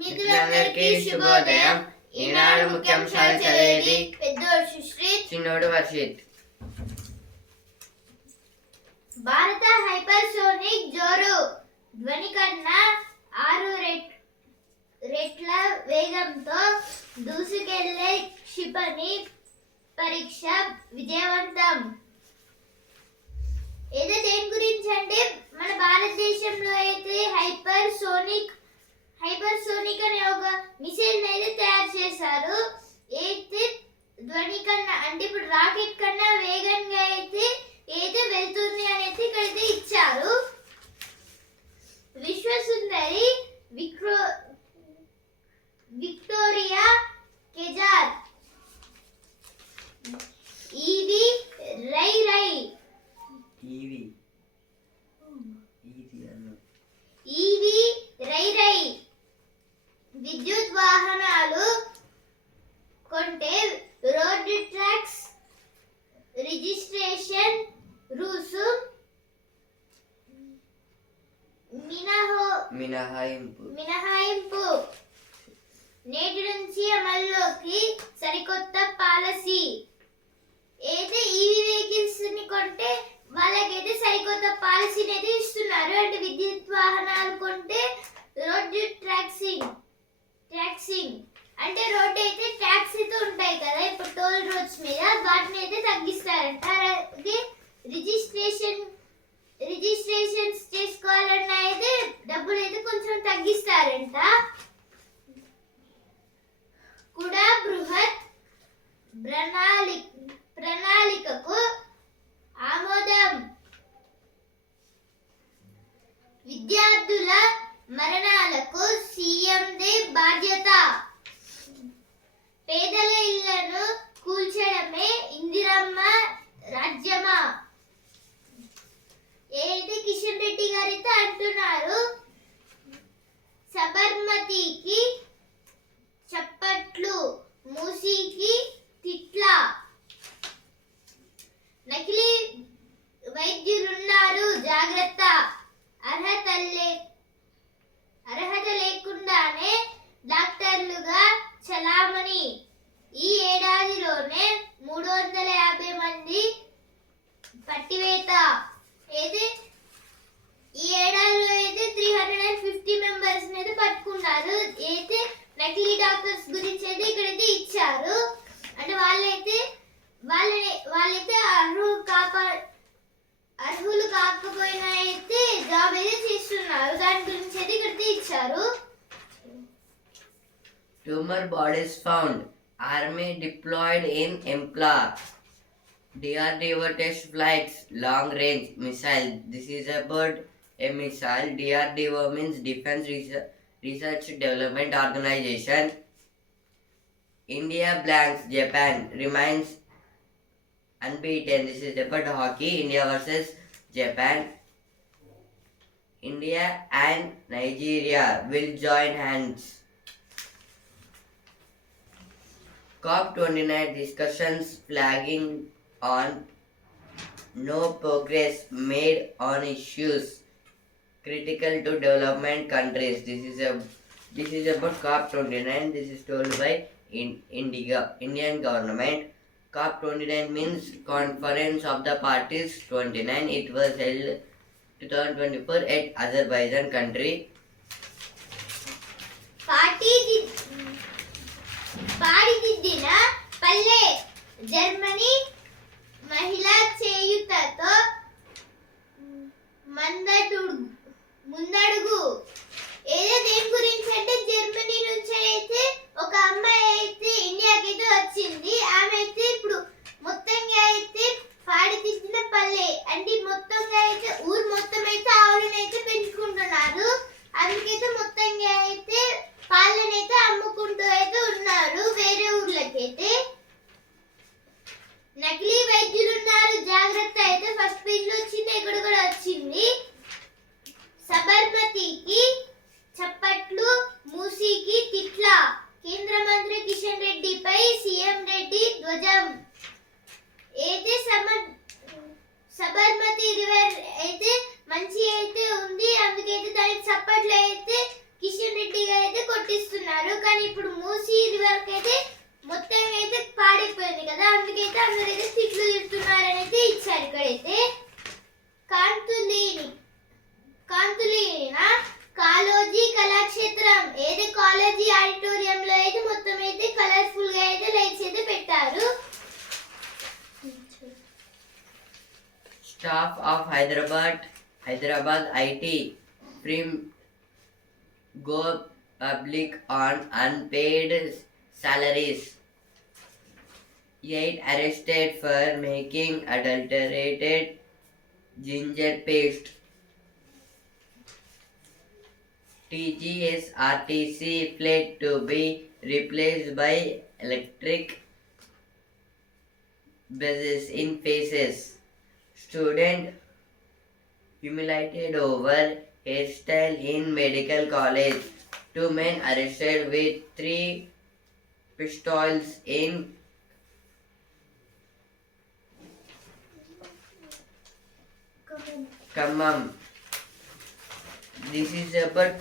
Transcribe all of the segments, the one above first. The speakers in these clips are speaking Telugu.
మిత్రులందరికీ శుభోదయం. ఈనాడు ముఖ్యాంశాలు చదివేది పెద్దోడు సుశ్రీత్, చిన్నోడు వర్షిత్. భారత హైపర్సోనిక్ జోరు ధ్వని కన్నా 6 రెట్ల వేగంతో దూసుకెళ్లే క్షిపణి పరీక్ష విజయవంతం. ఏదో దేని గురించి అంటే మన భారతదేశంలో అయితే హైపర్సోనిక్ అనే ఒక మిసైల్ అయితే తయారు చేశారు. అయితే ధ్వని కన్నా అంటే ఇప్పుడు రాకెట్ కన్నా వేగంగా అయితే వెళ్తుంది అనేది ఇక్కడైతే ఇచ్చారు. విశ్వసుందరి విక్టోరియా కెజార్ ఈవి రై విద్యుత్ వాహనాలు కొంటే రోడ్ ట్యాక్స్ రిజిస్ట్రేషన్ రుసు మినహాయింపు నేటి నుంచి అమల్లోకి సరికొత్త పాలసీ. అయితే ఈవీ వెహికల్స్ ని కొంటే వాళ్ళకైతే సరికొత్త పాలసీని అయితే ఇస్తున్నారు. అంటే విద్యుత్ వాహనాలు కొంటే రోడ్డు ట్యాక్సింగ్ అంటే రోడ్డు అయితే ట్యాక్స్ అయితే ఉంటాయి కదా ఇప్పుడు టోల్ రోడ్స్ మీద, వాటిని అయితే తగ్గిస్తారంట. అలాగే రిజిస్ట్రేషన్స్ చేసుకోవాలన్నా అయితే డబ్బులు అయితే కొంచెం తగ్గిస్తారంట. కూడా బృహత్ ప్రణాళికకు ఆమోదం. విద్యార్థుల మరణాలకు సీఎందే బాధ్యత. పేదల ఇళ్లను కూల్చడమే ఇందిరమ్మ రాజ్యమా? ఏదైతే కిషన్ రెడ్డి గారైతే అంటున్నారు సబర్మతికి చప్పట్లు, మూసీకి తిట్లా, నకిలీ వైద్యులున్నారు జాగ్రత్త, అర్హత లేకుండానే డాక్టర్లుగా చలామణి. ఈ ఏడాదిలోనే 350 మంది పట్టివేత. అయితే ఈ ఏడాదిలో అయితే 350 మెంబర్స్ అయితే పట్టుకున్నారు. అయితే నకిలీ డాక్టర్స్ గురించి అయితే ఇక్కడైతే ఇచ్చారు. అంటే వాళ్ళైతే అర్హులు కాకపోయినా అయితే జాబ్ అయితే చేస్తున్నారు. దాని గురించి అయితే ఇక్కడైతే ఇచ్చారు. Tumor bodies found. Army deployed in Empla. DRDO test flights long range missile. This is about a missile. DRDO means Defense Research Development Organization. India blanks Japan, remains unbeaten. This is about hockey. India versus Japan. India and Nigeria will join hands. COP29 discussions flagging on no progress made on issues critical to development countries. This is about COP29. This is told by Indian government. COP29 means Conference of the Parties 29. It was held 2024 at Azerbaijan country. పాడిదిద్దిన పల్లె జర్మనీ మహిళా చేయుతతో ముందడుగు. ఏదో దేని గురించి అంటే జర్మనీ నుంచి అయితే ఒక అమ్మాయి అయితే ఇండియాకి అయితే వచ్చింది. ఆమె అయితే ఇప్పుడు మొత్తంగా అయితే పాడిదిద్దిన పల్లె అంటే మొత్తంగా అయితే ఊరు మొత్తం అయితే ఆవులను అయితే పెంచుకుంటున్నారు. అందుకైతే మొత్తంగా అయితే పాలనైతే అమ్ముకుంటూ అయితే ఉన్నారు వేరే ఊర్లకైతే. నకిలీ వైద్యులున్నారు జాగ్రత్త అయితే ఫస్ట్ పేజ్ లో వచ్చింది, ఇక్కడ కూడా వచ్చింది. సబర్మతికి చప్పట్లు, మూసీకి తిట్లా. కేంద్ర మంత్రి కిషన్ రెడ్డిపై సీఎం రెడ్డి ధ్వజం. అయితే సబర్మతి రివర్ మంచి అయితే ఉంది, అందుకైతే దానికి చప్పట్లు అయితే కిషన్ రెడ్డి గారు అయితే కొట్టిస్తున్నారు. కానీ ఇప్పుడు మూసీ రివర్కి అయితే మొత్తం అయితే పాడైపోయింది కదా, అందుకైతే అందరైతే తిట్లు తిడుతున్నారని అయితే ఇచ్చారు. ఇక్కడైతే కాంతులీన కాలోజీ కళాక్షేత్రం ఏది కాలేజీ ఆడిటోరియంలో అయితే మొత్తం అయితే కలర్ఫుల్ గా అయితే లైట్స్ అయితే పెట్టారు. Staff of Hyderabad IT Prim go public on unpaid salaries. 8 arrested for making adulterated ginger paste. TGSRTC flag to be replaced by electric buses in phases. Student humiliated over hairstyle in medical college. 2 men arrested with 3 pistols in Khammam. This is about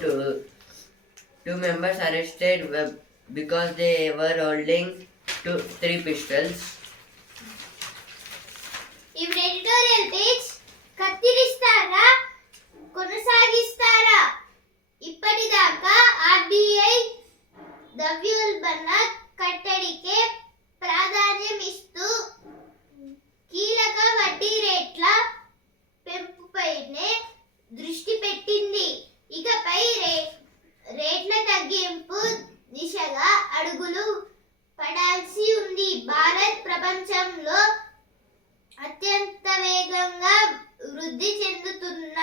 two members arrested because they were holding 3 pistols. ఇప్పుడు ఎడిటోరియల్ పేజ్ కత్తిరిస్తారా కొనసాగిస్తారా? ఇప్పటిదాకా ఆర్బీఐ ద్రవ్యోల్బణ కట్టడికే ప్రాధాన్యం ఇస్తూ కీలక వడ్డీ రేట్ల పెంపుపైనే దృష్టి పెట్టింది. ఇకపై రేట్ల తగ్గింపు దిశగా అడుగులు పడాల్సి ఉంది. భారత్ ప్రపంచంలో అత్యంత వేగంగా వృద్ధి చెందుతున్న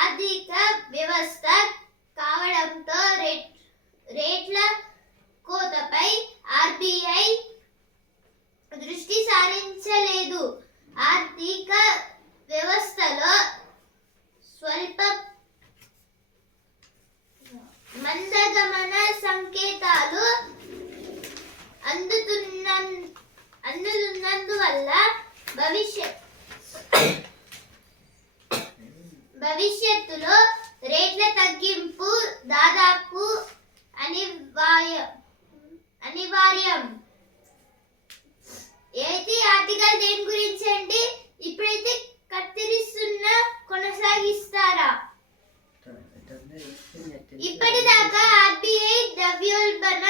ఆర్థిక వ్యవస్థ కావడంతో రేట్ల కోతపై ఆర్బీఐ దృష్టి సారించలేదు. ఆర్థిక వ్యవస్థలో స్వల్ప మందగమన సంకేతాలు అందుతున్నందువల్ల భవిష్యత్తులో రేట్ల తగ్గింపు దాదాపు అనివార్యం. అయితే ఆర్టికల్ దేని గురించి అంటే ఇప్పుడైతే కత్తిరిస్తున్న కొనసాగిస్తారా? ఇప్పటిదాకా ఆర్బీఐ ద్రవ్యోల్బణ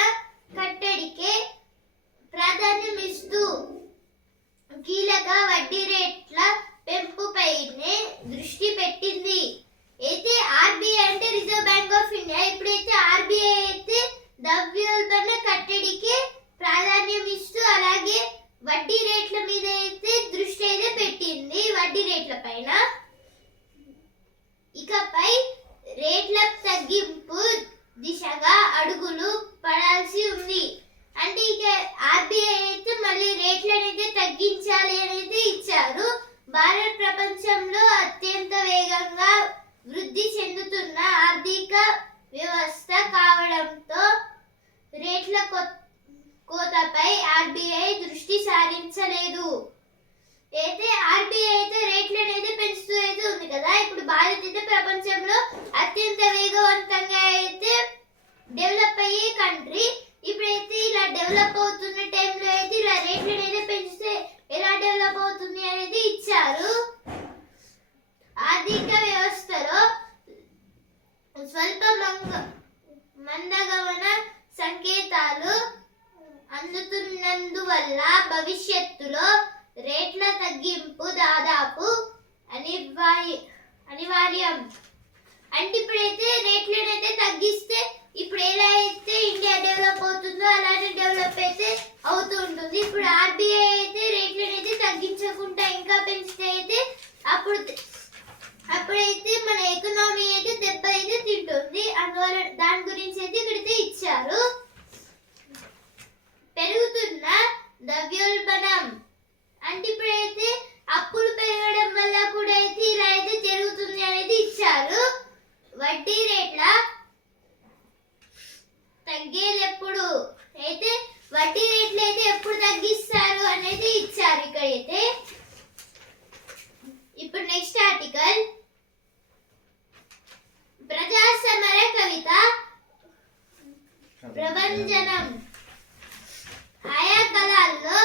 కట్టడికే ప్రాధాన్యం ఇస్తూ కీలక వడ్డీ రేట్ల పెంపుపైనే దృష్టి పెట్టింది. అయితే ఆర్బీఐ అంటే రిజర్వ్ బ్యాంక్ ఆఫ్ ఇండియా. ఇప్పుడైతే ఆర్బీఐ అయితే ద్రవ్యోల్బణ కట్టడికే ప్రాధాన్యం ఇస్తూ అలాగే వడ్డీ రేట్ల మీద అయితే దృష్టి అయితే పెట్టింది. వడ్డీ రేట్ల పైన ఇకపై రేట్ల తగ్గింపు దిశగా అడుగులు పడాల్సి ఉంది. అంటే ఇక ఆర్బీఐ అయితే మళ్ళీ రేట్లను అయితే తగ్గించాలి అనేది ఇచ్చారు. భారత్ ప్రపంచంలో అత్యంత వేగంగా వృద్ధి చెందుతున్న ఆర్థిక వ్యవస్థ కావడంతో రేట్ల కోతపై ఆర్బీఐ దృష్టి సారించలేదు. అయితే ఆర్బీఐ అయితే రేట్లను అయితే పెంచుతూ అయితే ఉంది కదా. ఇప్పుడు భారత్ అయితే ప్రపంచంలో అత్యంత వేగవంతంగా అయితే డెవలప్ అయ్యే కంట్రీ. ఇప్పుడైతే ఇలా డెవలప్ అవుతున్న టైంలో అయితే ఇలా రేట్లను అయితే పెంచితే ఎలా డెవలప్ అవుతుంది అనేది ఇచ్చారు. ఆర్థిక వ్యవస్థలో స్వల్ప మందగమన సంకేతాలు అందుతున్నందువల్ల భవిష్యత్తులో రేట్ల తగ్గింపు దాదాపు అనివార్యం. అంటే ఇప్పుడైతే రేట్లను అయితే తగ్గిస్తే ఇప్పుడు ఎలా అయితే ఇండియా డెవలప్ అవుతుందో అలానే డెవలప్ అయితే అవుతూ ఉంటుంది. ఇప్పుడు ఆర్బీఐ అయితే రేట్లను అయితే తగ్గించకుండా ఇంకా పెంచితే అయితే అప్పుడైతే మన ఎకనామీ అయితే దెబ్బ అయితే తింటుంది. అందువల్ల దాని గురించి అయితే ఇక్కడైతే ఇచ్చారు. పెరుగుతున్న ద్రవ్యోల్బణం అంటే ఇప్పుడైతే అప్పులు పెరగడం వల్ల కూడా అయితే ఇలా అయితే జరుగుతుంది అనేది ఇచ్చారు. వడ్డీ రేట్ల తగ్గేది ఎప్పుడు అయితే వడ్డీ రేట్లు అయితే ఎప్పుడు తగ్గిస్తారు అనేది ఇచ్చారు ఇక్కడైతే. ఇప్పుడు నెక్స్ట్ ఆర్టికల్ ప్రజా సమర కవిత ప్రభంజనం ఆయా కాలాల్లో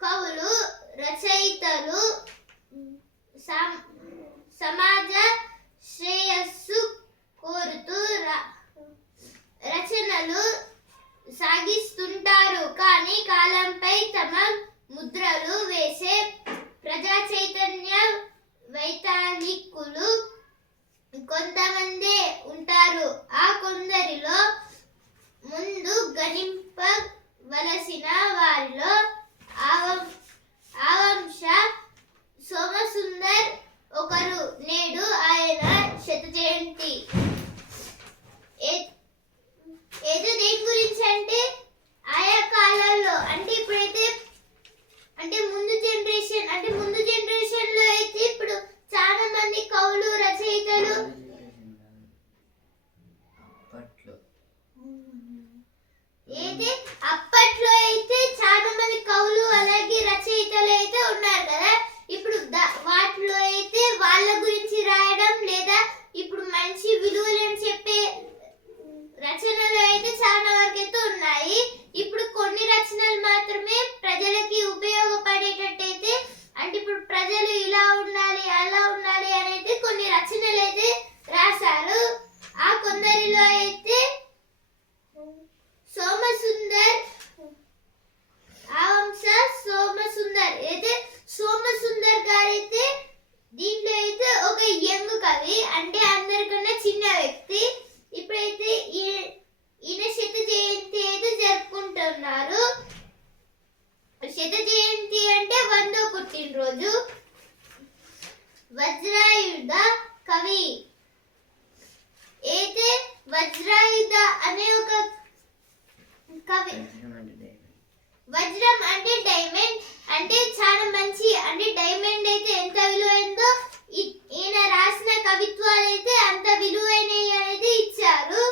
కవులు రచయితలు సమాజ శ్రేయస్సు కోరుతూ రచనలు సాగిస్తుంటారు. కానీ కాలంపై తమ ముద్రలు వేసే ప్రజా చైతన్య వైతాళికులు కొంతమందే ఉంటారు. ఆ కొందరిలో ముందు గణింపవలసిన వారిలో ఆవంశ సోమసుందర్ ఒకరు. నేడు ఆయన శత జయంతి. ఏదో దేని గురించి అంటే ఆయా కాలాల్లో అంటే ఇప్పుడైతే అంటే ముందు జనరేషన్ లో అయితే ఇప్పుడు చాలా మంది కవులు రచయితలు అప్పట్లో అయితే చాలా మంది కవులు అలాగే రచయితలు అయితే ఉన్నారు కదా. ఇప్పుడు వాటిలో అయితే వాళ్ళ గురించి రాయడం లేదా ఇప్పుడు మంచి విలువలను చెప్పే రచనలు అయితే చాలా వరకు అయితే ఉన్నాయి. ఇప్పుడు కొన్ని రచనలు మాత్రమే ప్రజలకి ఉపయోగపడేటట్టయితే అంటే ఇప్పుడు ప్రజలు ఇలా ఉండాలి అలా ఉండాలి అనేది కొన్ని రచనలు అయితే రాశారు. ఆ కొందరిలో అయితే సోమసుందర్ గారైతే దీంట్లో అయితే ఒక యంగ్ కవి అంటే అందరికన్నా చిన్న వ్యక్తి. ఇప్పుడైతే ఈయన శత జయంతి అయితే జరుపుకుంటున్నారు. శత జయంతి అంటే 100వ పుట్టినరోజు. వజ్రాయుధ కవి అయితే వజ్రాయుధ అనే ఒక కవి. వజ్రం అంటే డైమండ్ అంటే చాలా మంచి అంటే డైమండ్ అయితే ఎంత విలువైందో ఈయన రాసిన కవిత్వాలు అయితే అంత విలువైనవి అనేది ఇచ్చారు.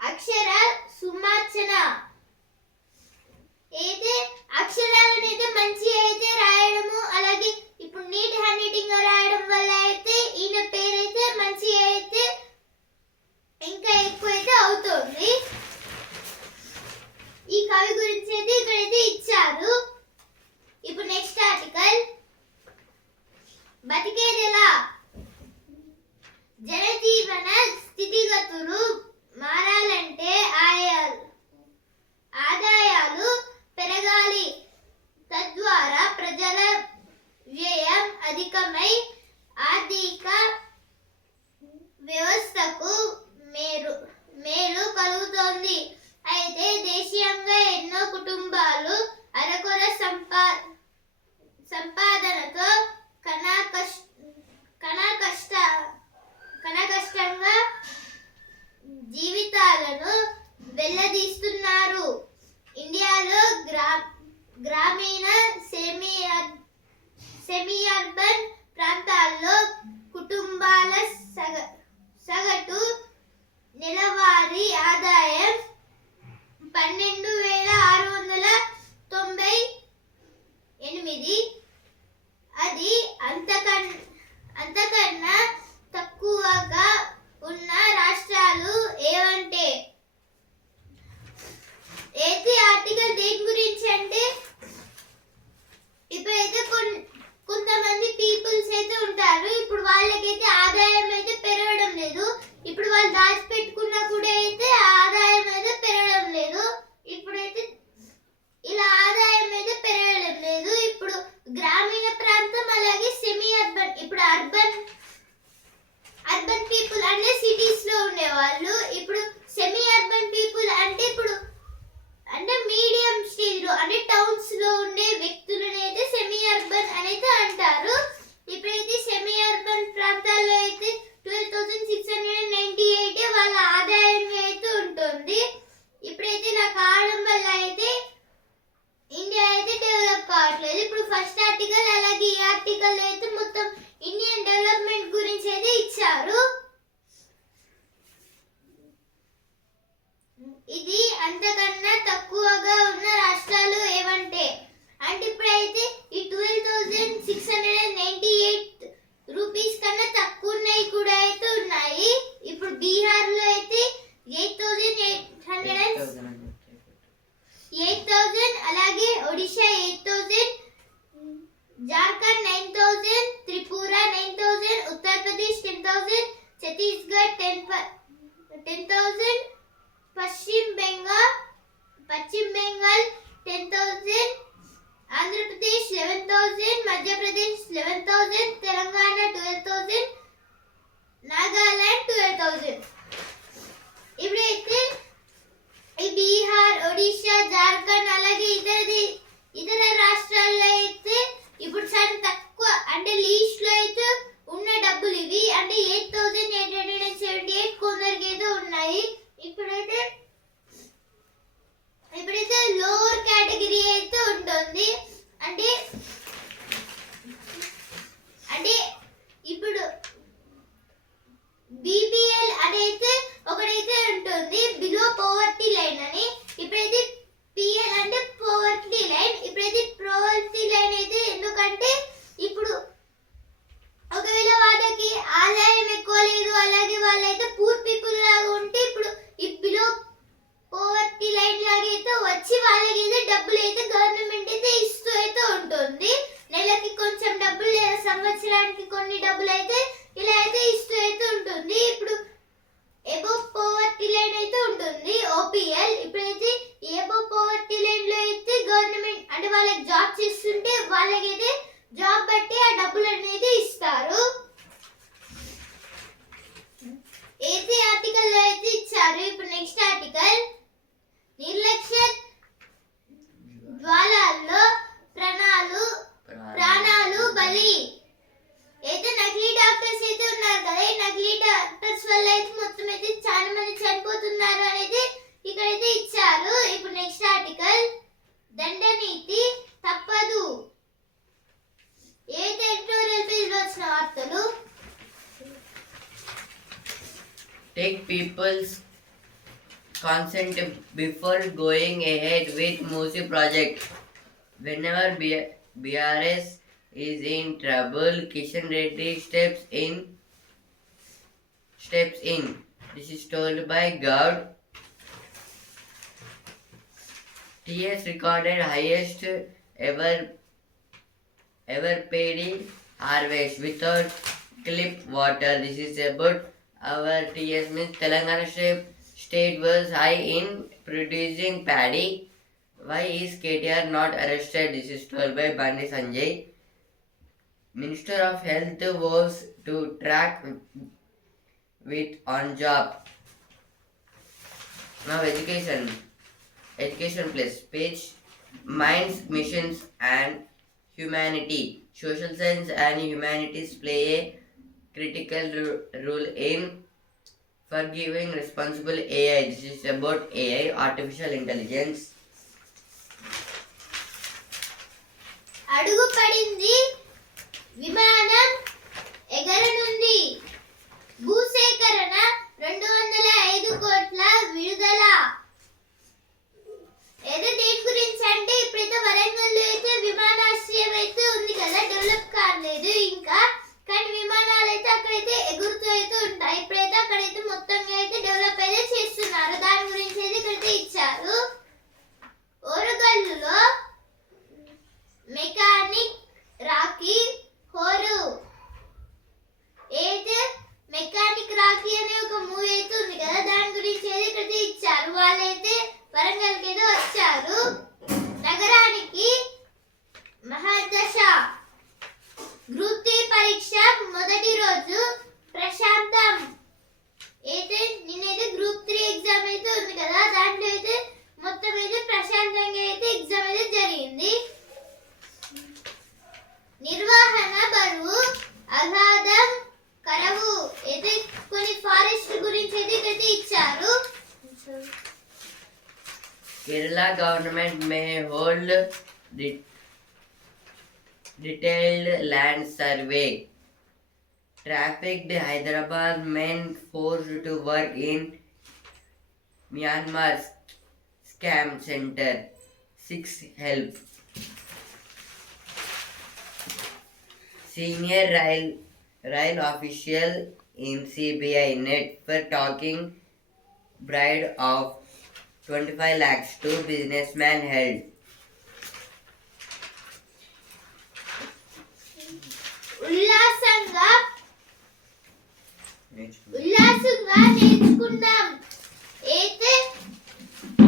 అక్షర సుమార్చన అయితే అక్షరాలను అయితే మంచి అయితే రాయడము అలాగే ఇప్పుడు నీట్ హ్యాండ్ రైటింగ్ రాయడం వల్ల అయితే ఈయన పేరైతే మంచి అయితే ఇంకా ఎక్కువ అయితే అవుతుంది. ఈ కవి గురించి అయితే ఇక్కడైతే ఇచ్చారు. ఇప్పుడు నెక్స్ట్ ఆర్టికల్ బతికేదెలా. జనజీవన స్థితిగతులు మారాలంటే ఆదాయాలు పెరగాలి. తద్వారా ప్రజల వ్యయం అధికమై ఆర్థిక వ్యవస్థకు మేలు కలుగుతోంది. అయితే దేశీయంగా ఎన్నో కుటుంబాలు అరకొర సంపాదనతో కష్టంగా జీవితాలను వెల్లదీస్తున్నారు. ఇండియాలో గ్రామీణ సెమీ అర్బన్ ప్రాంతాల్లో కుటుంబాల సగటు నెలవారీ ఆదాయం 12,698. అది అంతకన్నా తక్కువగా ఉన్న రాష్ట్రాలు ఏవంటే అయితే ఆర్టికల్ దేని గురించి అంటే ఇప్పుడైతే కొంతమంది పీపుల్స్ అయితే ఉంటారు. ఇప్పుడు వాళ్ళకైతే ఆదాయం అయితే పెరగడం లేదు. ఇప్పుడు వాళ్ళు దాచిపెట్టుకున్నా కూడా అయితే ఆదాయం అయితే పెరగడం లేదు. ఇప్పుడైతే ఇలా ఆదాయం అయితే పెరగడం లేదు. ఇప్పుడు గ్రామీణ ప్రాంతం అలాగే సెమీ అర్బన్ ఇప్పుడు అర్బన్ పీపుల్ అంటే సిటీస్ లో ఉండేవాళ్ళు. ఇప్పుడు సెమీ అర్బన్ పీపుల్ అంటే ఇప్పుడు అంటే మీడియం స్టేజ్ లో అంటే టౌన్స్ లో ఉండే వ్యక్తులను అయితే సెమీ అర్బన్ అనేది అంటారు. ఇప్పుడైతే సెమీ అర్బన్ ప్రాంతాల్లో అయితే 12,698 వాళ్ళ ఆదాయం అయితే ఉంటుంది. ఇప్పుడైతే ఇలా కావడం వల్ల అయితే ఇండియా అయితే డెవలప్ కావట్లేదు. ఇప్పుడు ఫస్ట్ ఆర్టికల్ అలాగే ఈ ఆర్టికల్ అయితే మొత్తం ఇండియన్ డెవలప్మెంట్ గురించి అయితే ఇచ్చారు. ఇది అంతకన్నా తక్కువగా ఉన్న రాష్ట్రాలు ఏవంటే అంటే ఇప్పుడైతే ఈ 12,698 రూపీస్ కన్నా తక్కువ ఉన్నాయి కూడా అయితే ఉన్నాయి. ఇప్పుడు బీహార్ ఛత్తీస్గఢ్ 10,000, పశ్చిమ బెంగాల్ 10,000, ఆంధ్రప్రదేశ్ 11,000, మధ్యప్రదేశ్ 11,000, తెలంగాణ 12,000, నాగాలాండ్ 12,000. ఇప్పుడైతే ఈ బీహార్, ఒడిశా, జార్ఖండ్ అలాగే ఇతర రాష్ట్రాల్లో అయితే ఇప్పుడు చాలా తక్కువ అంటే లీస్ట్ లో అయితే ఉన్న డబ్బులు ఇవి అంటే 8,878 కొందరికి అయితే ఉన్నాయి. ఇప్పుడైతే లోవర్ కేటగిరీ అయితే ఉంటుంది. అంటే ఇప్పుడు బీపీఎల్ అనేది ఒకటైతే ఉంటుంది, బిలో పోవర్టీ లైన్ అని. ఇప్పుడైతే పిఎల్ అంటే పోవర్టీ లైన్. ఇప్పుడైతే పోవర్టీ లైన్ అయితే ఎందుకంటే ఇప్పుడు ఒకవేళ వాళ్ళకి ఆదాయం ఎక్కువ లేదు, అలాగే వాళ్ళైతే పూర్ పీపుల్ లాగా ఉంటే ఇప్పుడు ఈ బిలో పోవర్టీ లైన్ లాగా అయితే వచ్చి వాళ్ళకైతే డబ్బులు అయితే గవర్నమెంట్ అయితే ఇస్తూ అయితే ఉంటుంది. నెలకి కొంచెం డబ్బులు లేదా సంవత్సరానికి కొన్ని డబ్బులు అయితే ఇలా అయితే ఇస్తూ అయితే ఉంటుంది. ఇప్పుడు ఎబో పోవర్టీ లైన్ అయితే ఉంటుంది ఓపీఎల్. ఇప్పుడైతే ఎబో పోవర్టీ లైన్ లో అయితే గవర్నమెంట్ అంటే వాళ్ళకి జాబ్ చేస్తుంటే వాళ్ళకైతే జాబ్ బట్టి ఆ డబ్బులు అనేది ఇస్తారు. ఏసీ ఆర్టికల్ లో అయితే ఇచ్చారు. ఇప్పుడు నెక్స్ట్ ఆర్టికల్, నిర్లక్ష్య జ్వాలాల్లో ప్రాణాలు బలి. అయితే నకిలీ డాక్టర్స్ అయితే ఉన్నారు కదా, ఈ నకిలీ డాక్టర్స్ వల్ల అయితే మొత్తం అయితే చాలా మంది చనిపోతున్నారు అనేది ఇక్కడైతే ఇచ్చారు. ఇప్పుడు నెక్స్ట్ ఆర్టికల్, దండనీతి తప్పదు. ఏదైతే ఎడిటోరియల్ పేజ్ లో వచ్చిన వార్తలు. Take people's consent before going ahead with Musi project. Whenever BRS is in trouble, Kishan Reddy steps in. This is told by Gaud. TS recorded highest ever paid harvest without clip water. This is about our TS means Telangana state was high in producing paddy. Why is KTR not arrested? This is told by Bandi Sanjay. Minister of Health vows to track with on job. Now education plus page, minds, missions and humanity. Social science and humanities play a critical role in forgiving responsible AI. This is about AI, artificial intelligence. అడుగు పడింది, విమానం ఎగరనుంది. భూసేకరణ 205 కోట్ల విడుదల. ఏదో దేని గురించి అంటే ఇప్పుడైతే వరంగల్ అయితే విమానాశ్రయం అయితే ఉంది కదా, డెవలప్ కాలేదు ఇంకా, కానీ విమానాలు అయితే అక్కడైతే ఎగురుతూ అయితే ఉంటాయి. ఇప్పుడైతే అక్కడైతే మొత్తంగా అయితే డెవలప్ అయితే చేస్తున్నారు. దాని గురించి అయితే ఇక్కడైతే ఇచ్చారు. ఓరగల్లులో మెకానిక్ రాకీ హోరు. అయితే మెకానిక్ రాకీ అనే ఒక మూవీ అయితే ఉంది కదా, దాని గురించి అయితే ఇక్కడైతే ఇచ్చారు. వాళ్ళైతే వరంగల్కి అయితే వచ్చారు. నగరానికి మహర్దశ. గ్రూప్ 3 పరీక్ష మొదటి రోజు ప్రశాంతం. అయితే నిన్నైతే గ్రూప్ 3 ఎగ్జామ్ అయితే ఉంది కదా, దాంట్లో అయితే మొత్తం అయితే ప్రశాంతంగా అయితే ఎగ్జామ్ అయితే జరిగింది. నిర్వహణ బరువు ఆహ్లాదం కరవు. అయితే కొన్ని ఫారెస్ట్ గురించి అయితే ఇక్కడ ఇచ్చారు. Kerala government may hold detailed land survey. Trafficked Hyderabad men forced to work in Myanmar scam center. 6 help. Senior rail official in CBI net for talking bride of 25 lakhs to businessman held. ఉల్లాసంగా ఉల్లాసంగా నేర్చుకుందాం. అయితే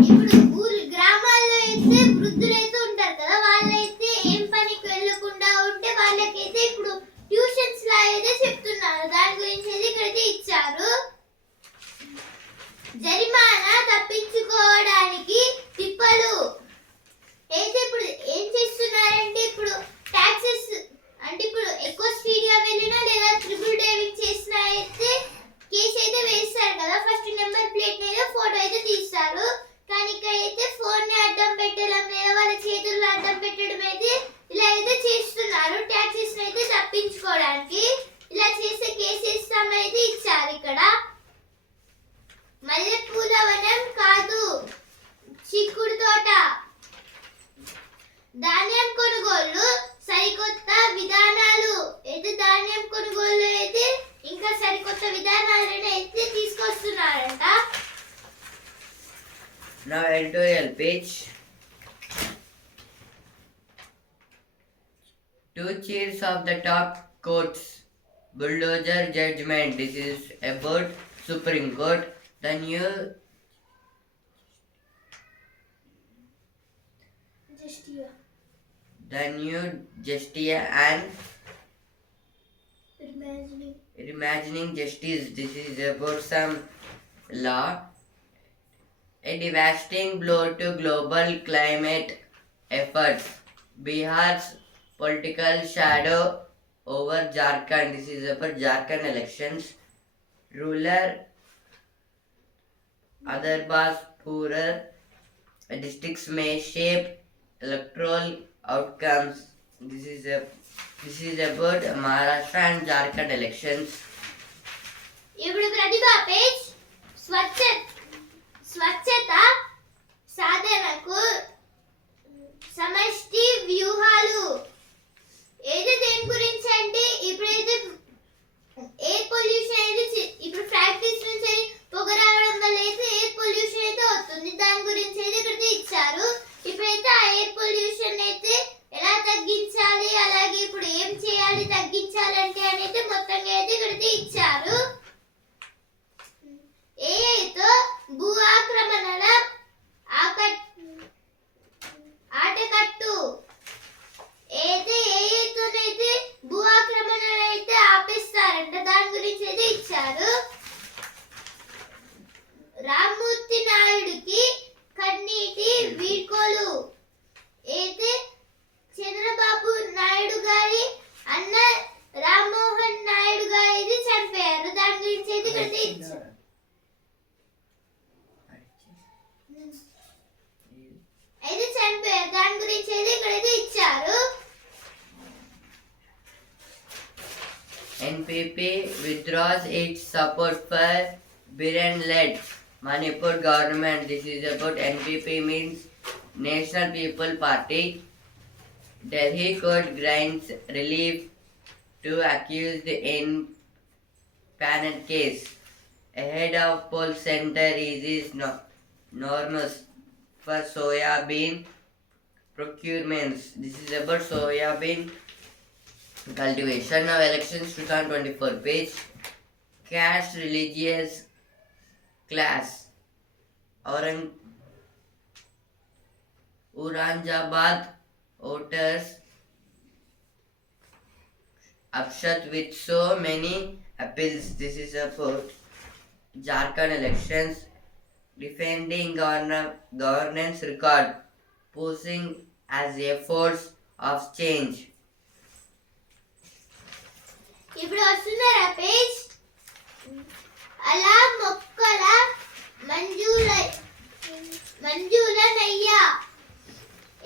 ఇప్పుడు ఊరు గ్రామాల్లో అయితే వృద్ధులైతే ఉంటారు కదా, వాళ్ళైతే ఏం పనికి వెళ్ళకుండా ఉంటే వాళ్ళకైతే ఇప్పుడు ట్యూషన్స్ లా అయితే చెప్తున్నారు. దాని గురించి అయితే ఇక్కడైతే ఇచ్చారు. జరిమానా తప్పించుకోవడానికి తిప్పలు. అయితే ఇప్పుడు ఏం చేస్తున్నారంటే ఇప్పుడు టాక్సెస్ అంటే ఇప్పుడు ఎక్కువ స్పీడ్ గా వెళ్ళినా లేదా ట్రిపుల్ డ్రైవింగ్ చేసినా అయితే కేసు అయితే వేస్తారు కదా. ఫస్ట్ నెంబర్ ప్లేట్ మీద ఫోటో అయితే తీస్తారు. కానీ ఇక్కడ అయితే ఫోన్ ని అడ్డం పెట్టడం లేదా వాళ్ళ చేతుల్లో అడ్డం పెట్టడం అయితే ఇలా అయితే చేస్తున్నారు. టాక్సెస్ అయితే తప్పించుకోవడానికి ఇలా చేస్తే కేసు ఇస్తామని అయితే ఇచ్చారు. ఇక్కడ మల్లెపూల వనం కాదు, చిక్కుడు తోట. ధాన్యం కొనుగోలు సరికొత్త విధానాలు. అయితే ధాన్యం కొనుగోలు అయితే ఇంకా సరికొత్త విధానాలను అయితే తీసుకొస్తున్నారంట. Now editorial page. Two cheers of the top courts. Bulldozer judgment. This is about Supreme Court. The new Justia and Reimagining Justice. This is about some law. A devastating blow to global climate efforts. Bihar's political shadow over Jharkhand. This is about Jharkhand elections. Rural other bars poorer districts may shape electoral outcomes. This is about Maharashtra and Jharkhand elections. ఇప్పుడు ప్రతిభా పేజ్. స్వచ్ఛత సాధనకు సమష్టి వ్యూహాలు. ఏది దేని గురించి అంటే ఇప్పుడైతే ఎయిర్ పొల్యూషన్ అయితే ఇప్పుడు ఫ్యాక్టరీస్ నుంచి పొగ రావడం వల్ల అయితే ఎయిర్ పొల్యూషన్ అయితే వస్తుంది. దాని గురించి అయితే ఇక్కడ ఇచ్చారు. ఇప్పుడైతే ఆ ఎయిర్ పొల్యూషన్ అయితే ఎలా తగ్గించాలి, అలాగే ఇప్పుడు ఏం చేయాలి తగ్గించాలంటే అనేది మొత్తంగా అయితే ఇక్కడ ఇచ్చారు. ఏఐతో భూ ఆక్రమణల ఆటకట్టు. అయితే ఏఐతోనైతే భూ ఆక్రమణలు అయితే ఆపేస్తారంట. దాని గురించి అయితే ఇచ్చారు. రామ్మూర్తి నాయుడుకి కన్నీటి వీడ్కోలు. అయితే చంద్రబాబు నాయుడు గారి అన్న రామ్మోహన్ నాయుడు గారు అయితే చనిపోయారు. దాని గురించి అయితే ఇక్కడ ఇచ్చారు. అయితే చనిపోయారు. దాని గురించి అయితే ఇక్కడైతే ఇచ్చారు. NPP withdraws its support for Biren-led Manipur government. This is about NPP means National People Party. Delhi court grants relief to accused in panel case. Ahead of poll center is norms for soybean procurements. This is about soybean cultivation. Now elections 2024 page. Caste religious class. Aurangabad voters upset with so many appeals. This is about Jharkhand elections. Defending governance record, posing as a force of change. ఇప్పుడు వస్తున్నారా పేజ్. అలా మొక్కల మంజుల నయ్య.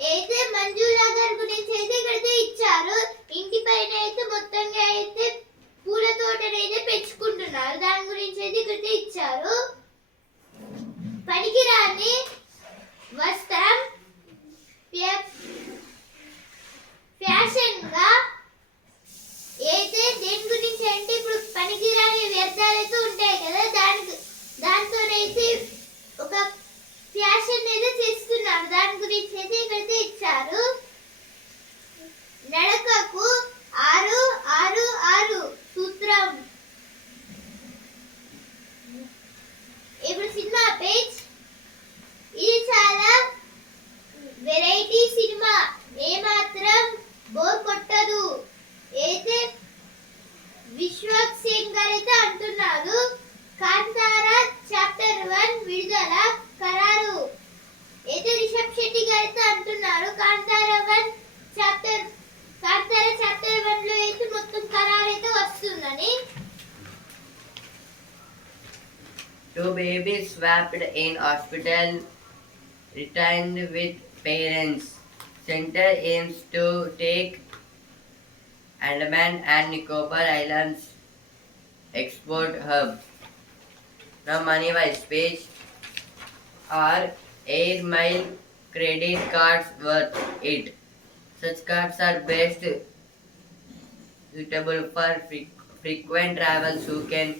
అయితే మంజుల గారి గురించి అయితే ఇక్కడైతే ఇచ్చారు. ఇంటి పైన అయితే మొత్తంగా అయితే పూల తోటనైతే పెంచుకుంటున్నారు. దాని గురించి అయితే ఇక్కడైతే ఇచ్చారు. పనికిరాని వస్త్రం ఫ్యాషన్ గా. అయితే దేని గురించి అంటే ఇప్పుడు పనికిరాని వ్యర్థాలు అయితే ఉంటాయి కదా, దాంతోనైతే ఒక ఫ్యాషన్ అయితే చేస్తున్నారు. దాని గురించి అయితే ఇక్కడైతే ఇచ్చారు. నడకకు 6-6-6 సూత్రం. ఇప్పుడు సినిమా పేజ్. ఇది చాలా వెరైటీ సినిమా, ఏమాత్రం బోర్ కొట్టదు. అయితే విశ్వక్ సింగ్ గారు అయితే అంటున్నారు కాంతారా చాప్టర్ 1 విడుదల ఖరారు. అయితే రిషబ్ శెట్టి గారు అయితే అంటున్నారు కాంతారా చాప్టర్ 1 లో అయితే మొత్తం ఖరారు అయితే వస్తుందని. Two babies swapped in hospital returned with parents. Center aims to take Andaman and Nicobar Islands export hub. Now money wise page. Are Air Mile credit cards worth it? Such cards are best suitable for frequent travels who can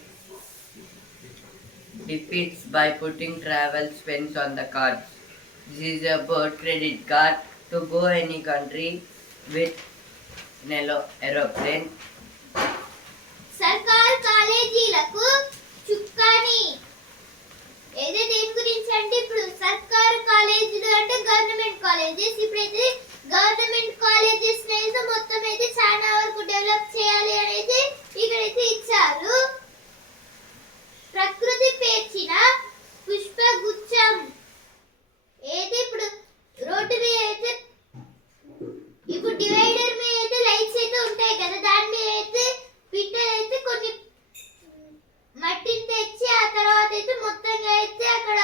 defeats by putting travel spends on the cards. This is about credit card to go any country with an aeroplane. సర్కారు కాలేజీలకు చుక్కాని. ఏదో దేని గురించి అంటే ఇప్పుడు సర్కారు కాలేజీలు అంటే గవర్నమెంట్ కాలేజెస్. ఇప్పుడైతే గవర్నమెంట్ కాలేజెస్ అయితే మొత్తం అయితే చాలా వరకు డెవలప్ చేయాలి అనేది ఇక్కడైతే ఇచ్చారు. ప్రకృతి పేర్చిన పుష్పగుచ్చం. అయితే ఇప్పుడు రోడ్డు మీద అయితే ఇప్పుడు డివైడర్ మీద అయితే లైట్స్ అయితే ఉంటాయి కదా, దాని మీద అయితే పిట్టలు అయితే కొన్ని మట్టిని తెచ్చి ఆ తర్వాత అయితే మొత్తంగా అయితే అక్కడ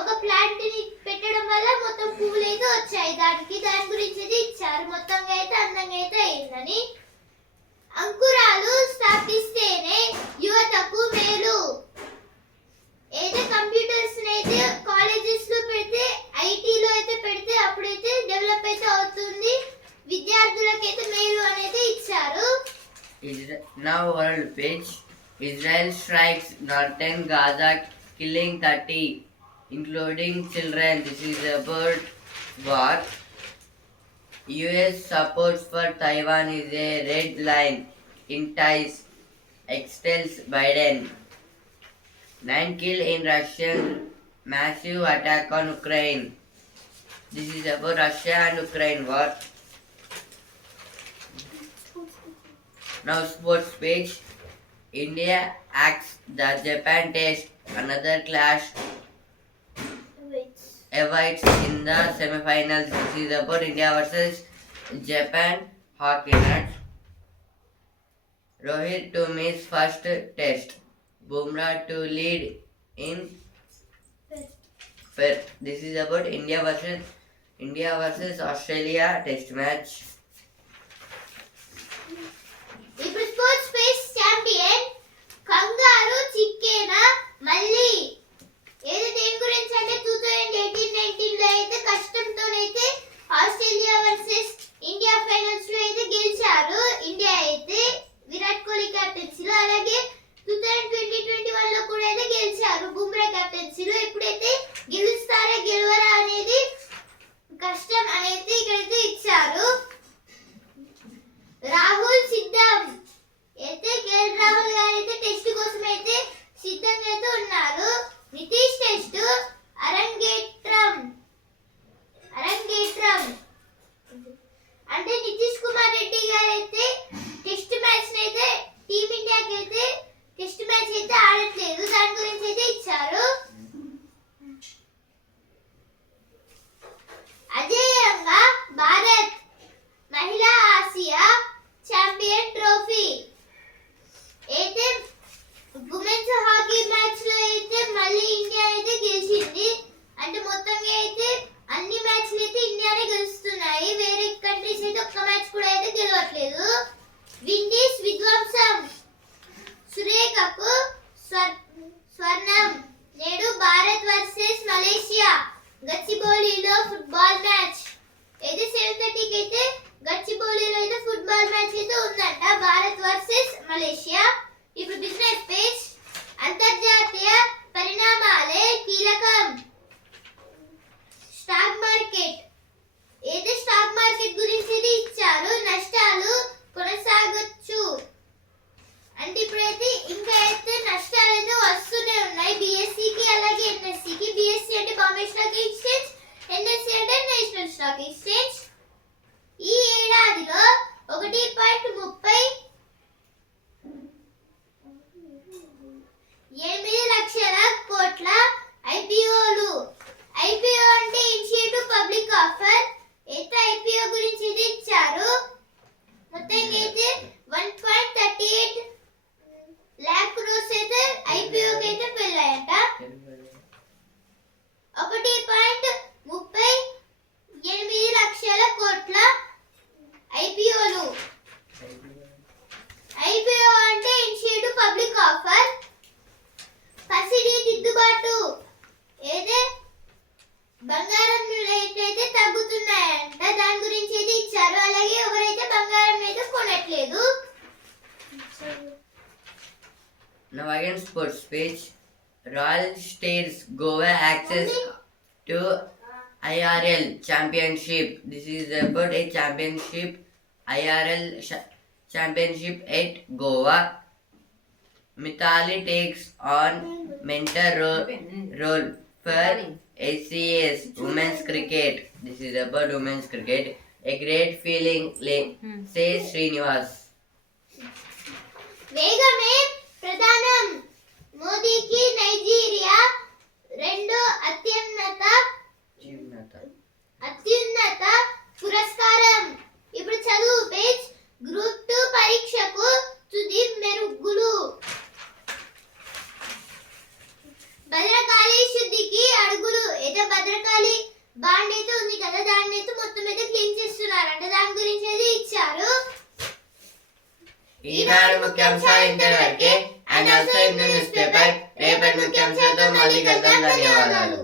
ఒక ప్లాంట్ ని పెట్టడం వల్ల మొత్తం పువ్వులు అయితే వచ్చాయి. దాని గురించి అయితే ఇచ్చారు. మొత్తంగా అయితే అందంగా అయితే అయిందని. అంకురాలు స్థాపిస్తేనే యువతకు మేలు. ఏదో కంప్యూటర్స్ అయితే కాలేజెస్ లో పెడితే ఐటీలో అయితే పెడితే అప్పుడైతే డెవలప్ అయితే అవుతుంది, విద్యార్థులకైతే మేలు అనేది ఇచ్చారు. Now world page. Israel strikes northern Gaza, killing 30, including children. This is about war. US support for Taiwan is a red line in ties, extels Biden. 9 killed in Russian massive attack on Ukraine. This is about Russia and Ukraine war. Now sports page. India acts the Japan test. Another clash awaits in the semi-finals. This is about India versus Japan hockey match. Rohit to miss first test. Bumrah to lead in Perth. This is about India versus Australia test match. ఇప్పుడు స్పోర్ట్స్ స్పేస్ ఛాంపియన్ కంగారు చిక్కేనా మళ్ళీ. ఏదో దేని గురించి అంటే 2018-19 లో అయితే కష్టంతోనైతే ఆస్ట్రేలియా వర్సెస్ ఇండియా ఫైనల్స్ లో అయితే గెలిచారు ఇండియా అయితే విరాట్ కోహ్లీ కెప్టెన్సీలో. అలాగే 2020-21 లో కూడా అయితే గెలిచారు బుమ్రా కెప్టెన్సీలో. ఇప్పుడైతే గెలుస్తారా గెలవరా అనేది కష్టం అనేది ఇక్కడైతే ఇచ్చారు. రాహుల్ సిద్ధం. అయితే కేఎల్ రాహుల్ గారు అయితే టెస్ట్ కోసం అయితే సిద్ధంగా అయితే ఉన్నారు. బాంబే స్టాక్ ఎక్స్చేంజ్, ఎన్ఎస్ఈ అంటే నేషనల్ స్టాక్ ఎక్స్చేంజ్. ఈ ఏడాదిలో 1.8 లక్షల కోట్ల ఐపీఓలు. ఐపీఓ అంటే ఇనిషియేటివ్ పబ్లిక్ ఆఫర్. అయితే ఐపీఓ గురించి ఇది ఇచ్చారు. మొత్తంగా అయితే 1.38 lakh crores అయితే ఐపీఓకి అయితే వెళ్ళాయంట. 1.38 లక్షల కోట్ల ఐపీఓలు. ఐపీఓ అంటే ఇనిషియేటివ్ పబ్లిక్ ఆఫర్. పసిడి దిద్దుబాటు ఏదే బంగారం రేట్లు అయితే తగ్గుతున్నాయంట, దాని గురించి అయితే ఇచ్చారు. అలాగే ఎవరైతే బంగారం అయితే కొనట్లేదు. Now again sports page. Royal States Goa access to IRL Championship. This is about a championship, IRL championship at Goa. Mithali takes on mentor role for ACS Women's Cricket. This is about women's cricket. A great feeling, says Srinivas. వేగమే ప్రధానం. మోదీకి నైజీరియా రెండో అత్యున్నత పురస్కారం. ఇప్పుడు చదువు పేజ్. గ్రూప్ 2 పరీక్షకు తుది మెరుగులు. భద్రకాళి శుద్ధికి అడుగులు. ఏదో భద్రకాళి బాండ్ అయితే ఉంది కదా, దాన్ని అయితే మొత్తం అయితే క్లీన్ చేస్తున్నారంట, దాని గురించి అయితే ఇచ్చారు. ఈనాడు ముఖ్యాంశాలు ఇంతవరకే. And also in news paper. రేపటి ముఖ్యాంశాలతో మళ్ళీ కలుద్దాం. ధన్యవాదాలు.